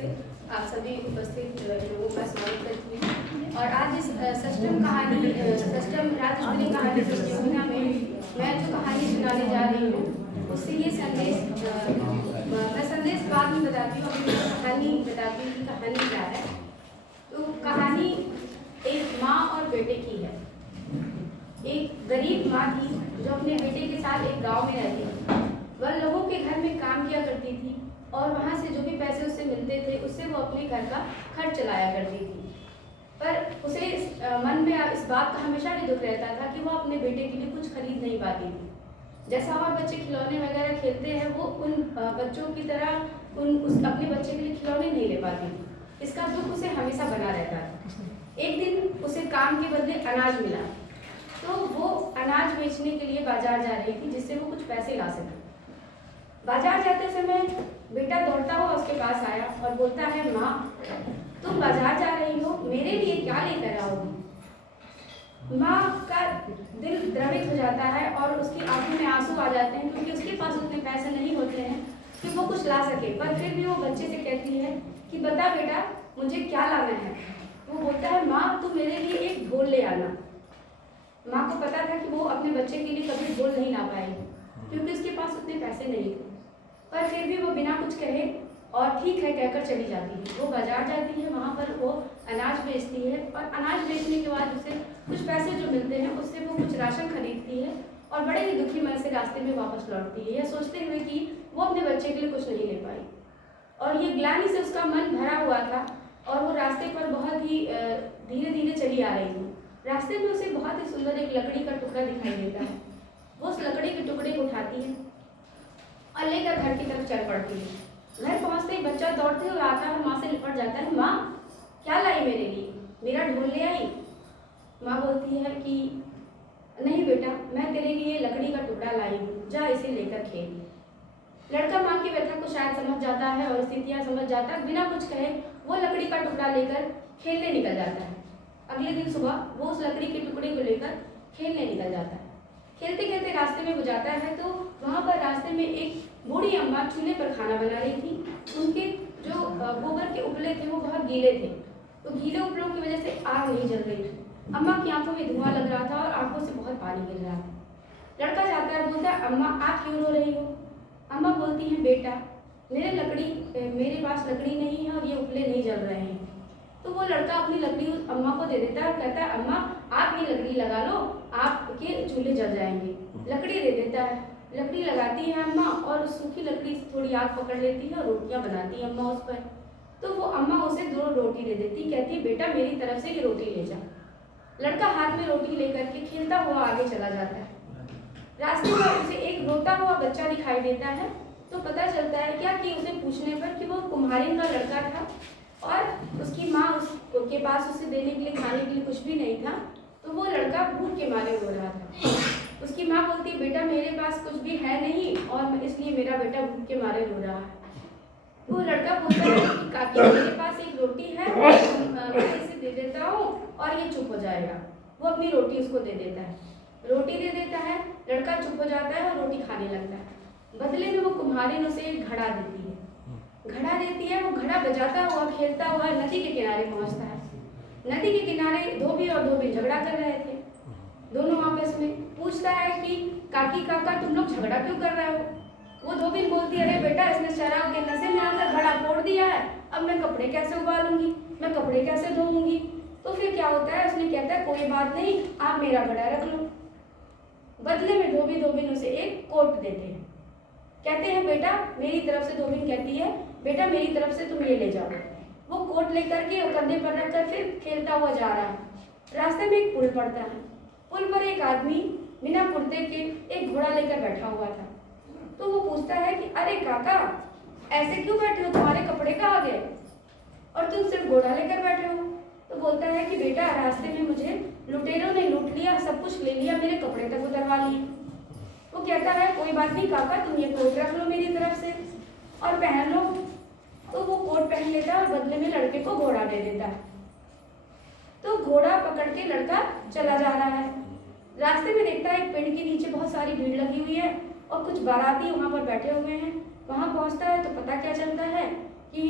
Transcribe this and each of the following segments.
से आप सभी उपस्थित लोगों का स्वागत करती हूँ। और आज इस सष्टम राजस्थानी कहानी प्रतियोगिता में मैं जो कहानी सुनाने जा रही हूँ उससे ये संदेश मैं संदेश बाद में बताती हूँ, अभी कहानी बताती हूँ कि कहानी क्या है। तो कहानी एक माँ और बेटे की है। एक गरीब माँ थी जो अपने बेटे के साथ एक गांव में रहती थी। वह लोगों के घर में काम किया करती थी और वहाँ से जो भी पैसे उससे मिलते थे उससे वो अपने घर का खर्च चलाया करती थी। पर उसे मन में इस बात का हमेशा ही दुख रहता था कि वो अपने बेटे के लिए कुछ खरीद नहीं पाती थी। जैसा और बच्चे खिलौने वगैरह खेलते हैं वो उन बच्चों की तरह अपने बच्चे के लिए खिलौने नहीं ले पाती थी। इसका दुख उसे हमेशा बना रहता था। एक दिन उसे काम के बदले अनाज मिला, तो वो अनाज बेचने के लिए बाजार जा रही थी जिससे वो कुछ पैसे ला सके। बाजार जाते समय बेटा दौड़ता हुआ उसके पास आया और बोलता है, माँ तुम बाजार जा रही हो, मेरे लिए क्या लेकर आओगी? माँ का दिल द्रवित हो जाता है और उसकी आंखों में आंसू आ जाते हैं क्योंकि उसके पास उतने पैसे नहीं होते हैं कि वो कुछ ला सके। पर फिर भी वो बच्चे से कहती है कि बता बेटा मुझे क्या लाना है। वो बोलता है, माँ तू मेरे लिए एक ढोल ले आना। माँ को पता था कि वो अपने बच्चे के लिए कभी ढोल नहीं ला पाएगी क्योंकि उसके पास उतने पैसे नहीं थे। पर फिर भी वो बिना कुछ कहे और ठीक है कहकर चली जाती है। वो बाजार जाती है, वहाँ पर वो अनाज बेचती है और अनाज बेचने के बाद उसे कुछ पैसे जो मिलते हैं उससे वो कुछ राशन खरीदती है और बड़े ही दुखी मन से रास्ते में वापस लौटती है, यह सोचते हुए कि वो अपने बच्चे के लिए कुछ नहीं ले पाई। और ये ग्लानि से उसका मन भरा हुआ था और वो रास्ते पर बहुत ही धीरे धीरे चली आ रही थी। रास्ते में उसे बहुत ही सुंदर एक लकड़ी का टुकड़ा दिखाई देता है। वो उस लकड़ी के टुकड़े को उठाती है और लेकर घर की तरफ चल पड़ती है। घर पहुंचते ही बच्चा दौड़ते हुए आता है, माँ से लिपट जाता है, माँ क्या लाई मेरे लिए, मेरा ढोल ले आई? माँ बोलती है कि नहीं बेटा, मैं तेरे लिए लकड़ी का टुकड़ा लाई हूँ, जा इसे लेकर खेल। लड़का माँ की व्यथा को शायद समझ जाता है और स्थितियाँ समझ जाता है। बिना कुछ कहे वो लकड़ी का टुकड़ा लेकर खेलने निकल जाता है। अगले दिन सुबह वो उस लकड़ी के टुकड़े को लेकर खेलने निकल जाता है। खेलते खेलते रास्ते में वो जाता है तो वहाँ पर रास्ते में एक बूढ़ी अम्मा चूल्हे पर खाना बना रही थी। उनके जो गोबर के उपले थे वो बहुत गीले थे, तो गीले उपलों की वजह से आग नहीं जल रही थी। अम्मा की आंखों में धुआं लग रहा था और आंखों से बहुत पानी गिर रहा था। लड़का जाता है, बोलता है, अम्मा आप क्यों रो रही हो? अम्मा बोलती है, बेटा मेरे पास लकड़ी नहीं है और ये उपले नहीं जल रहे हैं। तो वो लड़का अपनी लकड़ी उस अम्मा को दे देता है और कहता है, अम्मा आप ये लकड़ी लगा लो, आपके चूल्हे जल जाएंगे। लकड़ी दे देता है, लकड़ी लगाती है अम्मा और सूखी लकड़ी से थोड़ी आग पकड़ लेती है और रोटियां बनाती है अम्मा उस पर। तो वो अम्मा उसे 2 रोटी दे देती, कहती है, बेटा मेरी तरफ से ये रोटी ले जा। लड़का हाथ में रोटी लेकर के खेलता हुआ आगे चला जाता है। रास्ते में उसे एक रोता हुआ बच्चा दिखाई देता है, तो पता चलता है क्या कि उसे पूछने पर कि वो कुम्हारिन का लड़का था और उसकी माँ उसके पास उसे देने के लिए खाने के लिए कुछ भी नहीं था, तो वो लड़का भूख के मारे रो रहा था। उसकी माँ बोलती है, बेटा मेरे पास कुछ भी है नहीं और इसलिए मेरा बेटा भूख के मारे रो रहा है। तो वो लड़का बोलता है कि काकी मेरे पास एक रोटी है, मैं इसे दे देता हूँ और ये चुप हो जाएगा। वो अपनी रोटी उसको दे देता है, रोटी दे देता है, लड़का चुप हो जाता है और रोटी खाने लगता है। बदले में वो कुम्हारिन उसे एक घड़ा देती है। वो घड़ा बजाता हुआ खेलता हुआ नदी के किनारे पहुंचता है। नदी के किनारे धोबी और धोबी झगड़ा कर रहे थे। दोनों आपस में पूछता है कि काकी काका तुम लोग झगड़ा क्यों कर रहे हो? वो धोबी बोलती है, अरे बेटा इसने शराब के नशे में आकर घड़ा फोड़ दिया है, अब मैं कपड़े कैसे उबालूंगी, मैं कपड़े कैसे धोऊंगी? तो फिर क्या होता है, उसने कहता है कोई बात नहीं, आप मेरा घड़ा रख लो। बदले में धोबी उसे एक कोट देते हैं, कहते हैं बेटा मेरी तरफ से, धोबी कहती है बेटा मेरी तरफ से तुम ये ले जाओ। वो कोट लेकर के कंधे पर रखकर फिर खेलता हुआ जा रहा है। रास्ते में एक पुल पड़ता है। पुल पर एक आदमी बिना कुर्ते के एक घोड़ा लेकर बैठा हुआ था। तो वो पूछता है कि अरे काका ऐसे क्यों बैठे हो, तुम्हारे कपड़े कहाँ गए और तुम सिर्फ घोड़ा लेकर बैठे हो? तो बोलता है कि बेटा रास्ते में मुझे लुटेरों ने लूट लिया, सब कुछ ले लिया, मेरे कपड़े तक उतरवा लिए। वो कहता है कोई बात नहीं काका, तुम ये कोट रख लो मेरी तरफ से और पहन लो। तो वो कोट पहन लेता है और बदले में लड़के को घोड़ा दे देता है। तो घोड़ा पकड़ के लड़का चला जा रहा है। रास्ते में देखता है एक पेड़ के नीचे बहुत सारी भीड़ लगी हुई है और कुछ बाराती वहाँ पर बैठे हुए हैं। वहाँ पहुँचता है तो पता क्या चलता है कि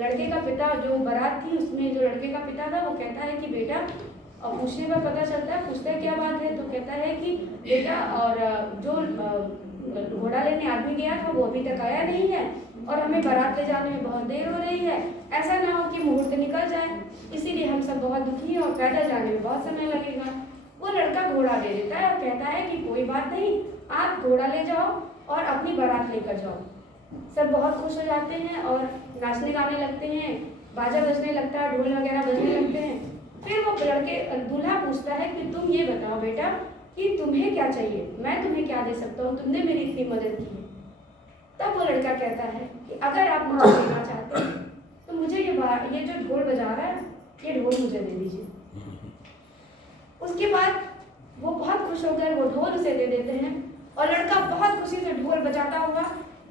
लड़के का पिता, जो बारात थी उसमें जो लड़के का पिता था, वो कहता है कि बेटा, और पूछने पर पता चलता है, पूछते हैं क्या बात है, तो कहता है कि बेटा, और जो घोड़ा लेने आदमी गया था वो अभी तक आया नहीं है, और हमें बारात ले जाने में बहुत देर हो रही है, ऐसा ना हो कि मुहूर्त निकल जाए, इसीलिए हम सब बहुत दुखी हैं और पैदल जाने में बहुत समय लगेगा। वो लड़का घोड़ा ले लेता है और कहता है कि कोई बात नहीं, आप घोड़ा ले जाओ और अपनी बारात लेकर जाओ। सब बहुत खुश हो जाते हैं और नाचने गाने लगते हैं, बाजा बजने लगता है, ढोल वगैरह बजने लगते हैं। फिर वो लड़के दूल्हा पूछता है कि तुम ये बताओ बेटा कि तुम्हें क्या चाहिए, मैं तुम्हें क्या दे सकता हूँ, तुमने मेरी इतनी मदद की है। तब वो लड़का कहता है कि अगर आप मुझे देना चाहते हैं तो मुझे ये जो ढोल बजा रहा है, ये ढोल मुझे दे दीजिए। उसके बाद वो बहुत खुश होकर वो ढोल उसे दे देते हैं और लड़का बहुत खुशी से ढोल बजाता हुआ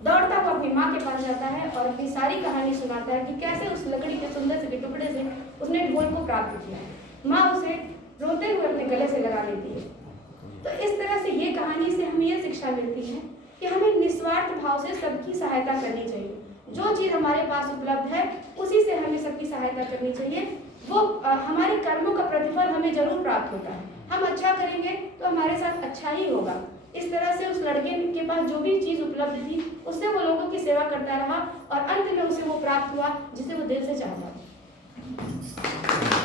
दौड़ता हुआ अपनी माँ के पास जाता है और अपनी सारी कहानी सुनाता है कि कैसे उस लकड़ी के सुंदर से टुकड़े से उसने ढोल को प्राप्त किया। माँ उसे रोते हुए अपने गले से लगा लेती है। तो इस तरह से ये कहानी से हमें ये शिक्षा मिलती है कि हमें निस्वार्थ भाव से सबकी सहायता करनी चाहिए। जो चीज़ हमारे पास उपलब्ध है उसी से हमें सबकी सहायता करनी चाहिए। वो हमारे कर्मों का प्रतिफल हमें जरूर प्राप्त होता है। हम अच्छा करेंगे तो हमारे साथ अच्छा ही होगा। इस तरह से उस लड़के के पास जो भी चीज़ उपलब्ध थी उससे वो लोगों की सेवा करता रहा और अंत में उसे वो प्राप्त हुआ जिसे वो दिल से चाहता था।